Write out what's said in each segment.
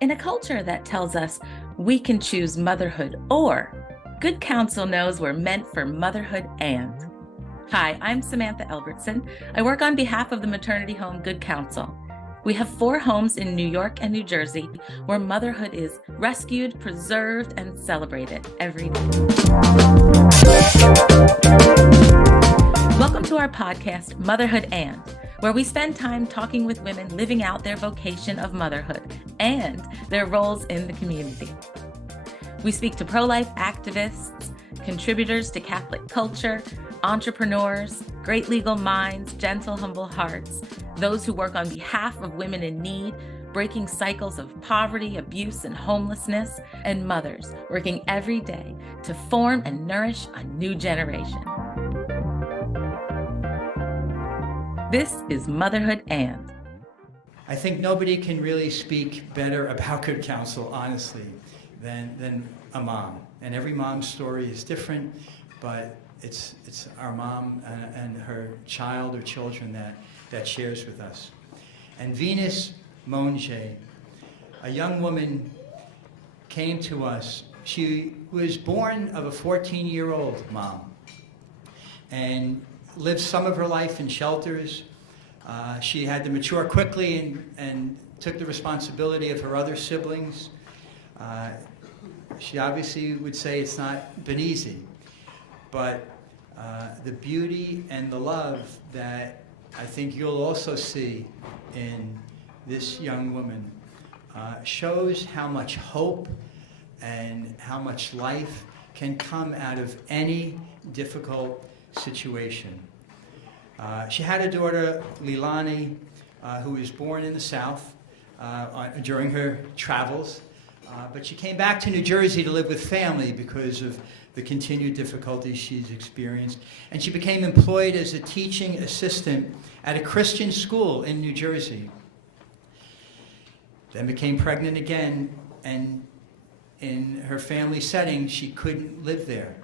In a culture that tells us we can choose motherhood or, Good Counsel knows we're meant for motherhood and. Hi, I'm Samantha Elbertson. I work on behalf of the maternity home Good Counsel. We have 4 homes in New York and New Jersey where motherhood is rescued, preserved, and celebrated every day. Welcome to our podcast, Motherhood and, where we spend time talking with women living out their vocation of motherhood and their roles in the community. We speak to pro-life activists, contributors to Catholic culture, entrepreneurs, great legal minds, gentle, humble hearts, those who work on behalf of women in need, breaking cycles of poverty, abuse, and homelessness, and mothers working every day to form and nourish a new generation. This is Motherhood and. I think nobody can really speak better about Good Counsel, honestly, than a mom. And every mom's story is different, but it's our mom and her child or children that shares with us. And Venus Monge, a young woman, came to us. She was born of a 14-year-old mom and lived some of her life in shelters. She had to mature quickly and took the responsibility of her other siblings. She obviously would say it's not been easy, but the beauty and the love that I think you'll also see in this young woman shows how much hope and how much life can come out of any difficult situation. She had a daughter, Leilani, who was born in the South during her travels, but she came back to New Jersey to live with family because of the continued difficulties she's experienced. And she became employed as a teaching assistant at a Christian school in New Jersey. Then became pregnant again, and in her family setting, she couldn't live there.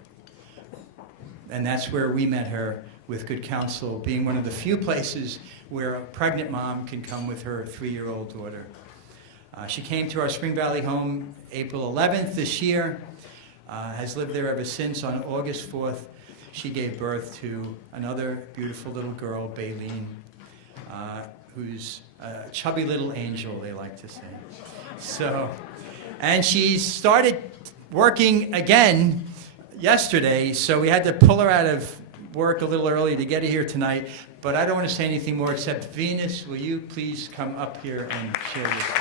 And that's where we met her with Good Counsel, being one of the few places where a pregnant mom can come with her 3-year-old daughter. She came to our Spring Valley home April 11th this year, has lived there ever since. On August 4th, she gave birth to another beautiful little girl, Baleen, who's a chubby little angel, they like to say. And she started working again yesterday, so we had to pull her out of work a little early to get her here tonight. But I don't want to say anything more except, Venus, will you please come up here and share your story?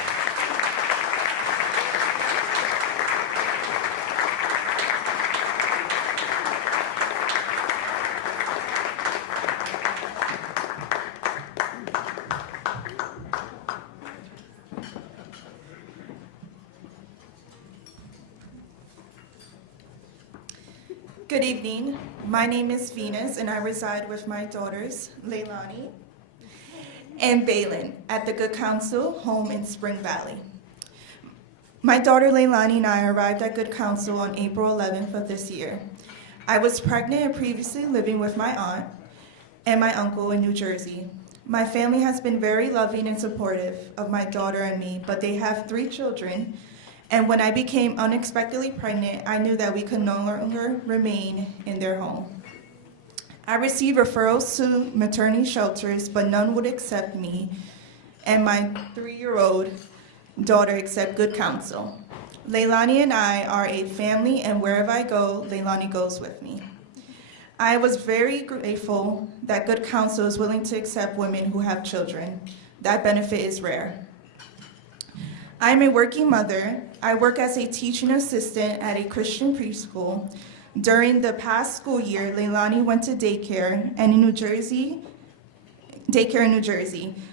Good evening. My name is Venus, and I reside with my daughters, Leilani and Baleen, at the Good Counsel home in Spring Valley. My daughter Leilani and I arrived at Good Counsel on April 11th of this year. I was pregnant and previously living with my aunt and my uncle in New Jersey. My family has been very loving and supportive of my daughter and me, but they have 3 children. And when I became unexpectedly pregnant, I knew that we could no longer remain in their home. I received referrals to maternity shelters, but none would accept me and my 3-year-old daughter accept Good Counsel. Leilani and I are a family, and wherever I go, Leilani goes with me. I was very grateful that Good Counsel is willing to accept women who have children. That benefit is rare. I'm a working mother. I work as a teaching assistant at a Christian preschool. During the past school year, Leilani went to daycare in New Jersey.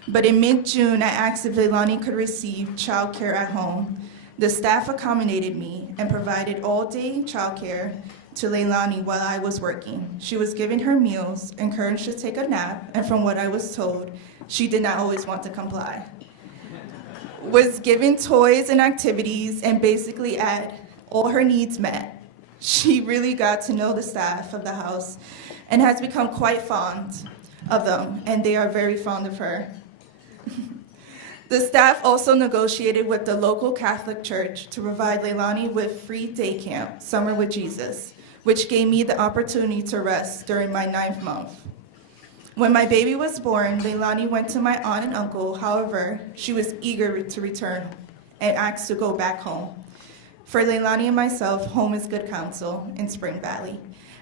But in mid-June, I asked if Leilani could receive childcare at home. The staff accommodated me and provided all-day childcare to Leilani while I was working. She was given her meals, encouraged to take a nap, and from what I was told, she did not always want to comply. Was given toys and activities and basically had all her needs met. She really got to know the staff of the house and has become quite fond of them, and they are very fond of her. The staff also negotiated with the local Catholic Church to provide Leilani with free day camp, Summer with Jesus, which gave me the opportunity to rest during my 9th month. When my baby was born, Leilani went to my aunt and uncle. However, she was eager to return and asked to go back home. For Leilani and myself, home is Good Counsel in Spring Valley.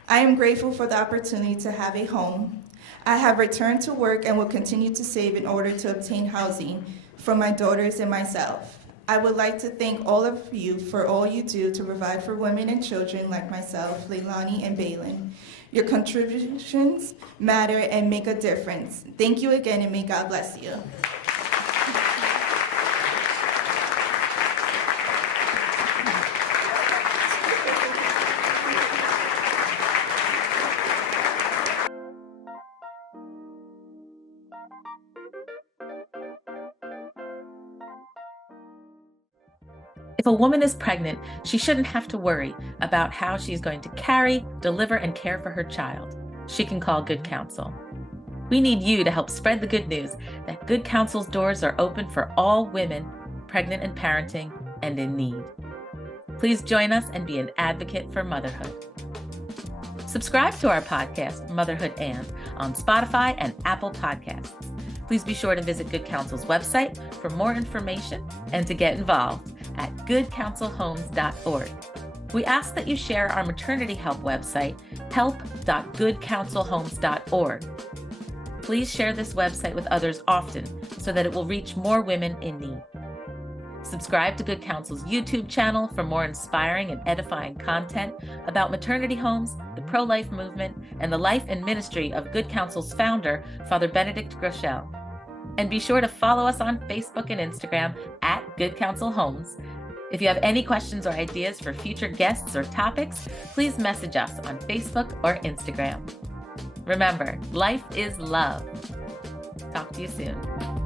I am grateful for the opportunity to have a home. I have returned to work and will continue to save in order to obtain housing for my daughters and myself. I would like to thank all of you for all you do to provide for women and children like myself, Leilani and Balin. Your contributions matter and make a difference. Thank you again, and may God bless you. If a woman is pregnant, she shouldn't have to worry about how she's going to carry, deliver, and care for her child. She can call Good Counsel. We need you to help spread the good news that Good Counsel's doors are open for all women pregnant and parenting and in need. Please join us and be an advocate for motherhood. Subscribe to our podcast, Motherhood and, on Spotify and Apple Podcasts. Please be sure to visit Good Counsel's website for more information and to get involved at goodcounselhomes.org. We ask that you share our maternity help website, help.goodcounselhomes.org. Please share this website with others often so that it will reach more women in need. Subscribe to Good Counsel's YouTube channel for more inspiring and edifying content about maternity homes, the pro-life movement, and the life and ministry of Good Counsel's founder, Father Benedict Groeschel. And be sure to follow us on Facebook and Instagram at Good Counsel Homes. If you have any questions or ideas for future guests or topics, please message us on Facebook or Instagram. Remember, life is love. Talk to you soon.